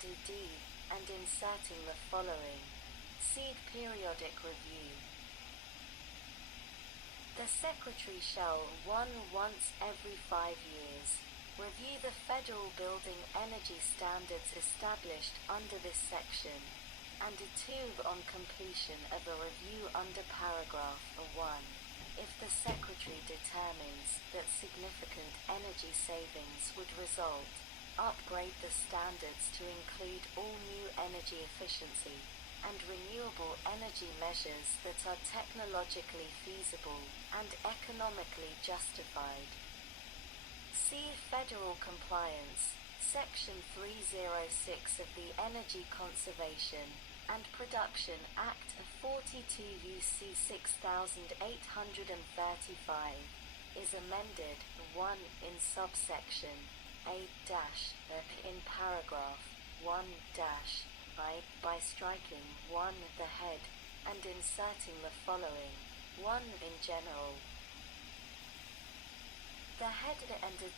D, and inserting the following. See Periodic Review. The Secretary shall, 1. Once every 5 years, review the federal building energy standards established under this section, and 2. On completion of a review under paragraph 1, if the Secretary determines that significant energy savings would result, upgrade the standards to include all new energy efficiency and renewable energy measures that are technologically feasible and economically justified. See Federal Compliance, Section 306 of the Energy Conservation and Production Act of 42 UC 6835, is amended, 1. In subsection A-in paragraph 1-I, by striking 1. The head, and inserting the following. 1. In general. The head and 2.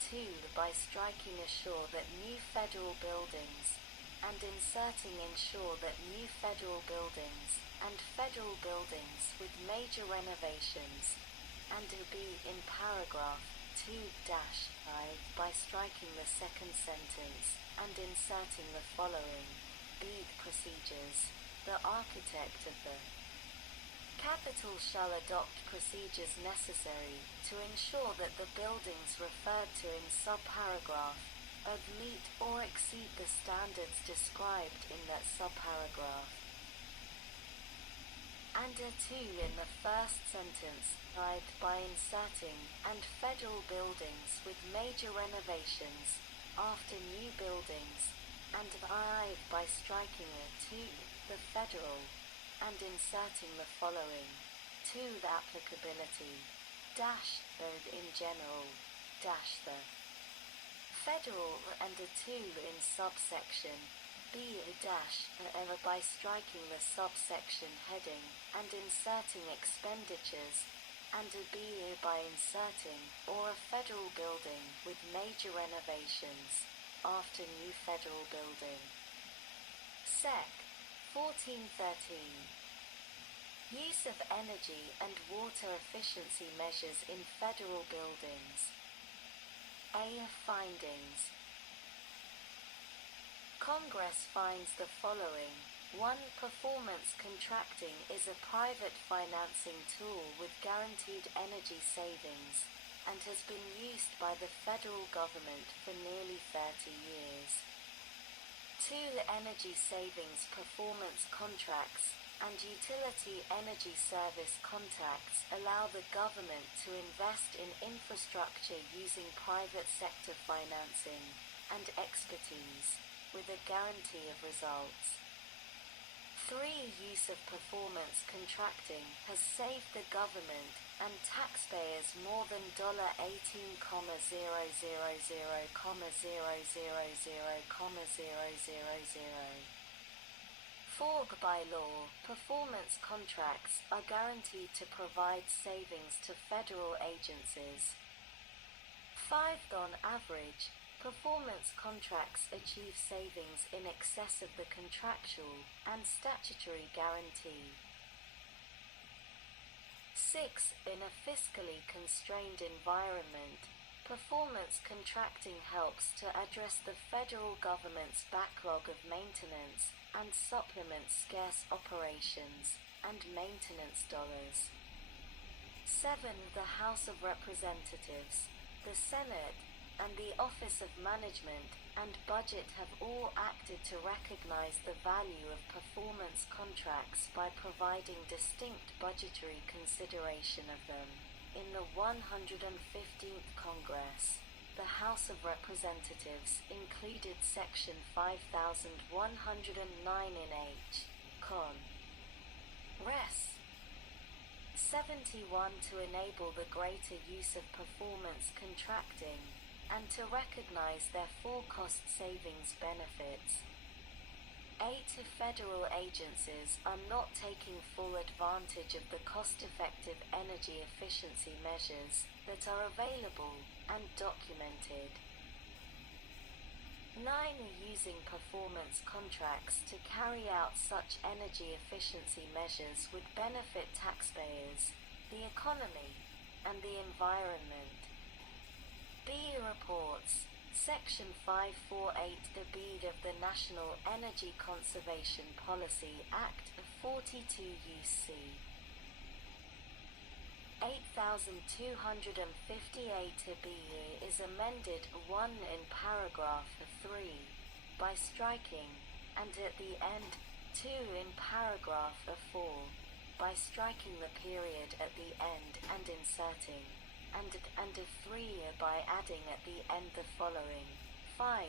By striking assure that new federal buildings, and inserting ensure that new federal buildings, and federal buildings with major renovations, and B. In paragraph 2-I, by striking the second sentence, and inserting the following. B. Procedures. The architect of the capital shall adopt procedures necessary to ensure that the buildings referred to in subparagraph of meet or exceed the standards described in that subparagraph. And 2. In the first sentence, by inserting and federal buildings with major renovations after new buildings, and I by striking 2. The federal, and inserting the following. 2. The applicability, in general, the federal, and 2. In subsection B by striking the subsection heading and inserting expenditures, and B by inserting or a federal building with major renovations after new federal building. Sec. 1413. Use of energy and water efficiency measures in federal buildings. A. Findings. Congress finds the following. 1. Performance contracting is a private financing tool with guaranteed energy savings, and has been used by the federal government for nearly 30 years. 2. Energy savings performance contracts and utility energy service contracts allow the government to invest in infrastructure using private sector financing and expertise, with a guarantee of results. 3. Use of performance contracting has saved the government and taxpayers more than $18,000,000,000,000,000. 4. By law, performance contracts are guaranteed to provide savings to federal agencies. 5. On average, performance contracts achieve savings in excess of the contractual and statutory guarantee. 6. In a fiscally constrained environment, performance contracting helps to address the federal government's backlog of maintenance and supplement scarce operations and maintenance dollars. 7. The House of Representatives, the Senate, and the Office of Management and Budget have all acted to recognize the value of performance contracts by providing distinct budgetary consideration of them. In the 115th Congress, the House of Representatives included Section 5109 in H. Con. Res. 71 to enable the greater use of performance contracting and to recognize their full cost savings benefits. 8. Federal agencies are not taking full advantage of the cost-effective energy efficiency measures that are available and documented. 9. Using performance contracts to carry out such energy efficiency measures would benefit taxpayers, the economy, and the environment. B. Reports. Section 548 of the National Energy Conservation Policy Act of 42 UC 8258 is amended 1 in paragraph 3 by striking, and at the end 2 in paragraph 4 by striking the period at the end and inserting and 3 by adding at the end the following. 5.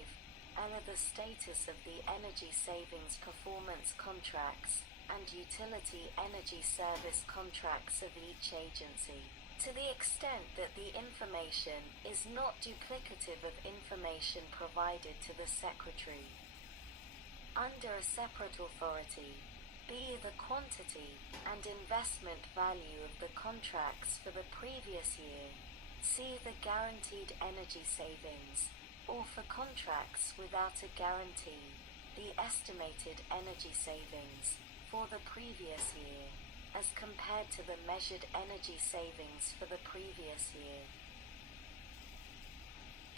The status of the energy savings performance contracts and utility energy service contracts of each agency, to the extent that the information is not duplicative of information provided to the Secretary. Under a separate authority, B. The quantity and investment value of the contracts for the previous year. C. The guaranteed energy savings, or for contracts without a guarantee, the estimated energy savings for the previous year, as compared to the measured energy savings for the previous year.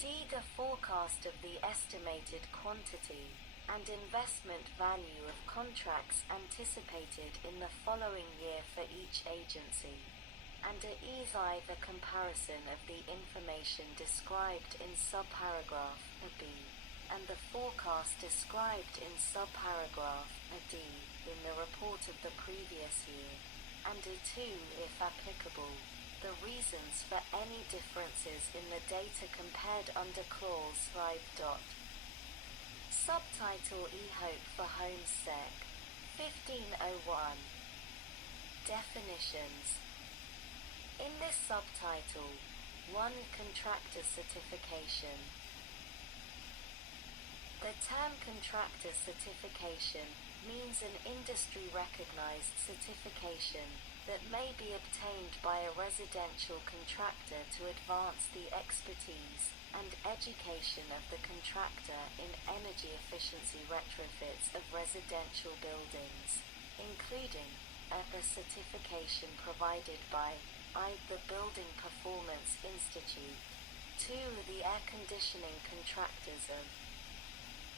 D. The forecast of the estimated quantity and investment value of contracts anticipated in the following year for each agency, and E. The comparison of the information described in subparagraph B and the forecast described in subparagraph D in the report of the previous year, and 2, if applicable, the reasons for any differences in the data compared under clause 5. Subtitle E-Hope for Home Sec. 1501. Definitions. In this subtitle, 1. Contractor certification. The term contractor certification means an industry-recognized certification that may be obtained by a residential contractor to advance the expertise and education of the contractor in energy efficiency retrofits of residential buildings, including the certification provided by the Building Performance Institute, 2. The air conditioning contractors of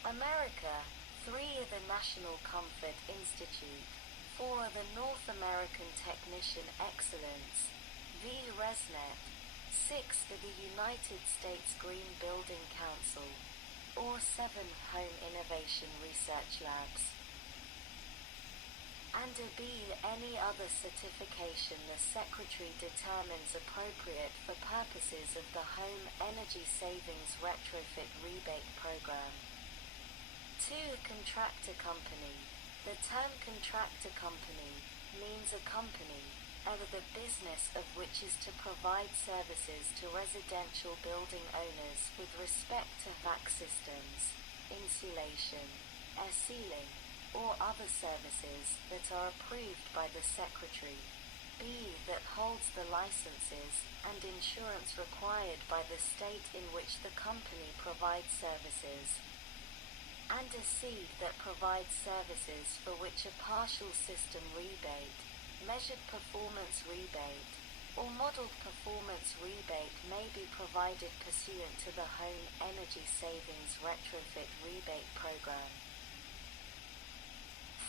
America, 3. The National Comfort Institute, 4. The North American Technician Excellence, v. ResNet, 6. For the United States Green Building Council, or 7. Home Innovation Research Labs. And B. Any other certification the Secretary determines appropriate for purposes of the Home Energy Savings Retrofit Rebate Program. 2. Contractor company. The term contractor company means a company, the business of which is to provide services to residential building owners with respect to vac systems, insulation, air sealing, or other services that are approved by the Secretary. B. That holds the licenses and insurance required by the state in which the company provides services. And C. That provides services for which a partial system rebate, measured performance rebate, or modeled performance rebate may be provided pursuant to the Home Energy Savings Retrofit Rebate Program.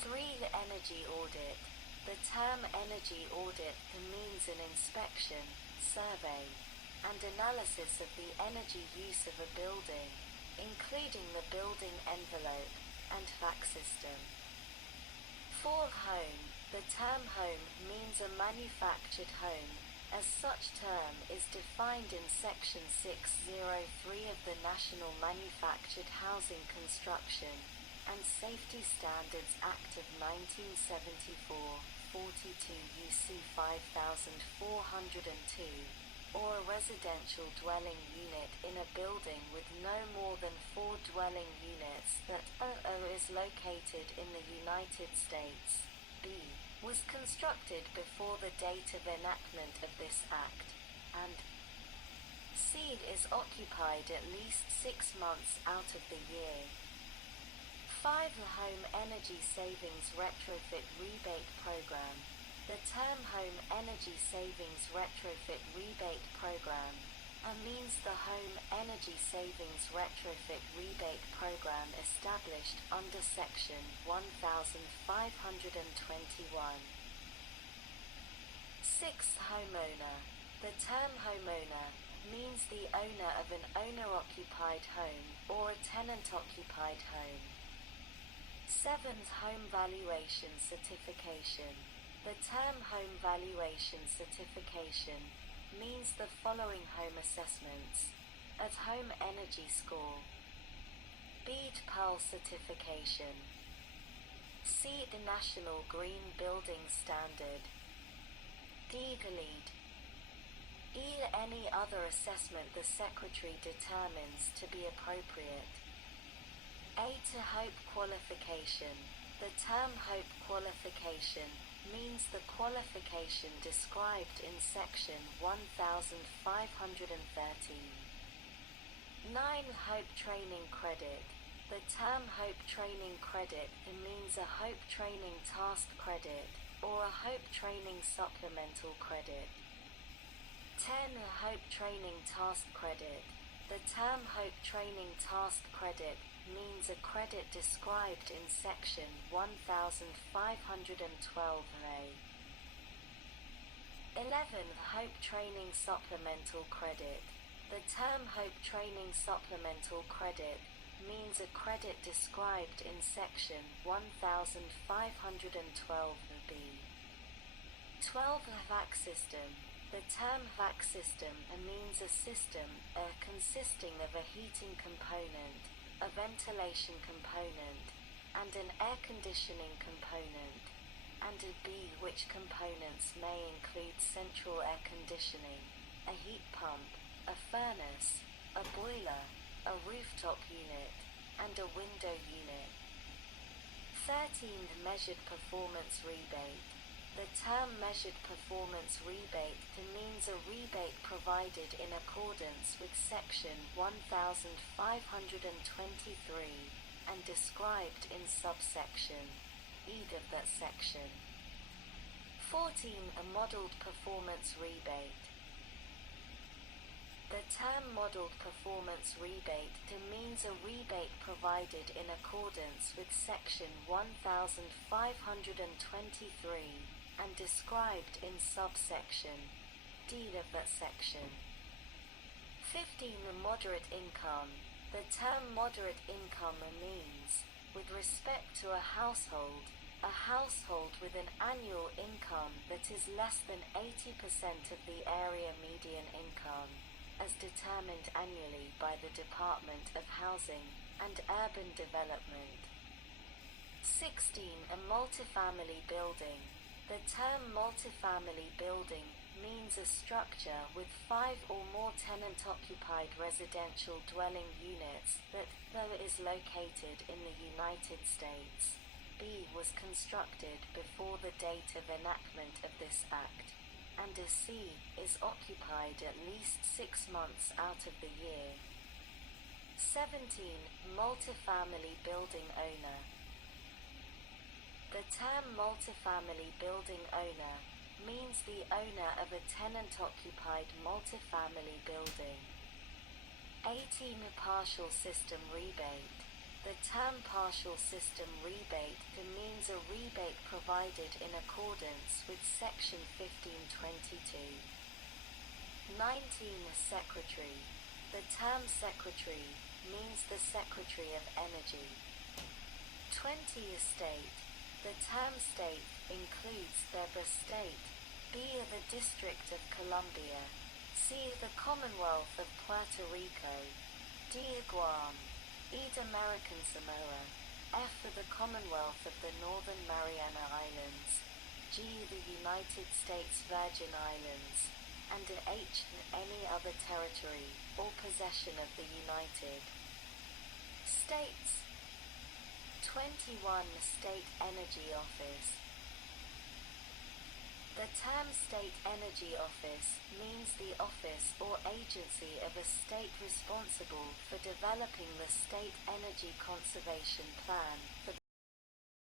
3. The energy audit. The term energy audit means an inspection, survey, and analysis of the energy use of a building, including the building envelope and vac system. 4. Home. The term home means a manufactured home. As such term is defined in Section 603 of the National Manufactured Housing Construction and Safety Standards Act of 1974, 42 UC 5402, or a residential dwelling unit in a building with no more than 4 dwelling units that is located in the United States. B. Was constructed before the date of enactment of this Act, and Seed is occupied at least 6 months out of the year. 5. The Home Energy Savings Retrofit Rebate Program. The term Home Energy Savings Retrofit Rebate Program means the Home Energy Savings Retrofit Rebate Program established under Section 1521. 6. Homeowner. The term homeowner means the owner of an owner-occupied home or a tenant-occupied home. 7th. Home Valuation Certification. The term Home Valuation Certification means the following home assessments: at Home Energy Score, BEAD Pearl Certification, SEED National Green Building Standard, DEED LEED. Any other assessment the Secretary determines to be appropriate. 8. Hope Qualification. The term Hope Qualification means the qualification described in Section 1513. 9. Hope Training Credit. The term Hope Training Credit means a Hope Training Task Credit or a Hope Training Supplemental Credit. 10. Hope Training Task Credit. The term Hope Training Task Credit means a credit described in Section 1512A. 11. Hope Training Supplemental Credit. The term Hope Training Supplemental Credit means a credit described in Section 1512B. 12. VAC System. The term VAC System means a system consisting of a heating component, a ventilation component, and an air conditioning component, and which components may include central air conditioning, a heat pump, a furnace, a boiler, a rooftop unit, and a window unit. 13. Measured Performance Rebate. The term Measured Performance Rebate means a rebate provided in accordance with Section 1523 and described in subsection E of that section. 14. A Modeled Performance Rebate. The term Modeled Performance Rebate means a rebate provided in accordance with Section 1523 and described in subsection D of that section. 15. Moderate income. The term moderate income means, with respect to a household with an annual income that is less than 80% of the area median income, as determined annually by the Department of Housing and Urban Development. 16. A multifamily building. The term multifamily building means a structure with 5 or more tenant-occupied residential dwelling units that, though it is located in the United States, was constructed before the date of enactment of this Act, and is occupied at least 6 months out of the year. 17. Multifamily building owner. The term multifamily building owner means the owner of a tenant-occupied multifamily building. 18. Partial System Rebate. The term partial system rebate means a rebate provided in accordance with Section 1522. 19. Secretary. The term secretary means the Secretary of Energy. 20. State. The term state includes the state, B. The District of Columbia, C. The Commonwealth of Puerto Rico, D. Guam, E. American Samoa, F. The Commonwealth of the Northern Mariana Islands, G. The United States Virgin Islands, and H. Any other territory or possession of the United States. 21. State Energy Office. The term State Energy Office means the office or agency of a state responsible for developing the State Energy Conservation Plan.